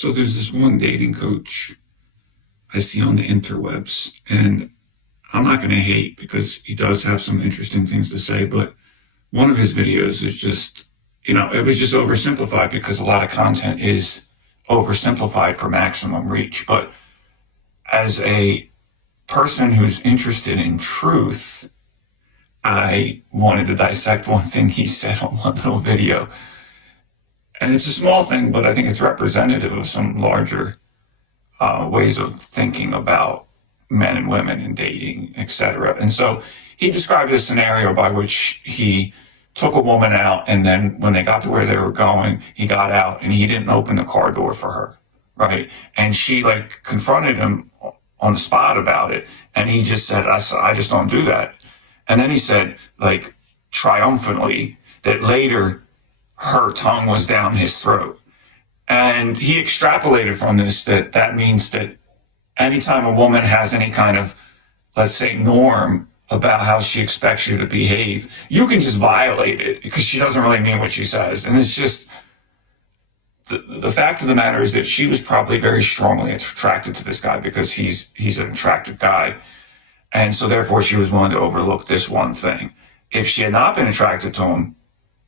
So there's this one dating coach I see on the interwebs, and I'm not going to hate because he does have some interesting things to say, but one of his videos is just, it was just oversimplified because a lot of content is oversimplified for maximum reach. But as a person who's interested in truth, I wanted to dissect one thing he said on one little video. And it's a small thing, but I think it's representative of some larger ways of thinking about men and women and dating, etc. And so he described a scenario by which he took a woman out, and then when they got to where they were going, he got out and he didn't open the car door for her, right? And she confronted him on the spot about it, and he just said, I just don't do that. And then he said, triumphantly, that later her tongue was down his throat. And he extrapolated from this that means that anytime a woman has any kind of, let's say, norm about how she expects you to behave, you can just violate it because she doesn't really mean what she says. And it's just, the fact of the matter is that she was probably very strongly attracted to this guy because he's an attractive guy. And so therefore she was willing to overlook this one thing. If she had not been attracted to him,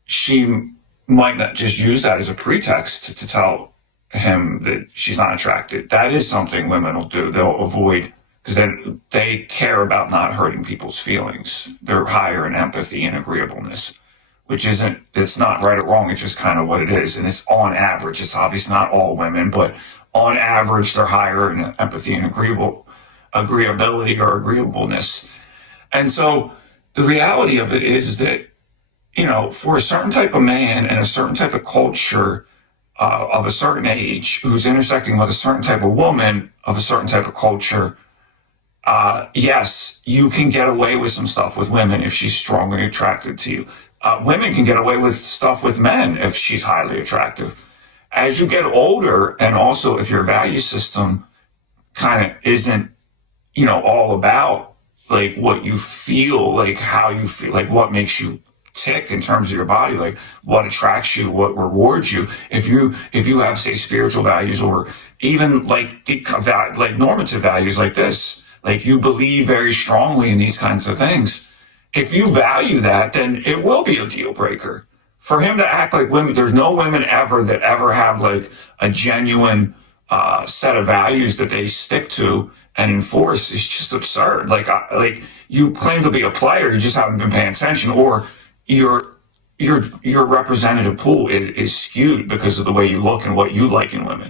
she might not just use that as a pretext to tell him that she's not attracted. That is something women will do. They'll avoid, because they care about not hurting people's feelings. They're higher in empathy and agreeableness, which it's not right or wrong. It's just kind of what it is. And it's on average. It's obviously not all women, but on average, they're higher in empathy and agreeability or agreeableness. And so the reality of it is that, for a certain type of man and a certain type of culture of a certain age who's intersecting with a certain type of woman of a certain type of culture, yes, you can get away with some stuff with women if she's strongly attracted to you. Women can get away with stuff with men if she's highly attractive. As you get older, and also if your value system kind of isn't, all about what you feel, how you feel, what makes you tick in terms of your body, what attracts you, what rewards you. If you have, say, spiritual values, or even normative values like this, you believe very strongly in these kinds of things, if you value that, then it will be a deal breaker. For him to act like women, there's no women ever that ever have a genuine set of values that they stick to and enforce. Is just absurd. You claim to be a player, you just haven't been paying attention, or your representative pool is skewed because of the way you look and what you like in women.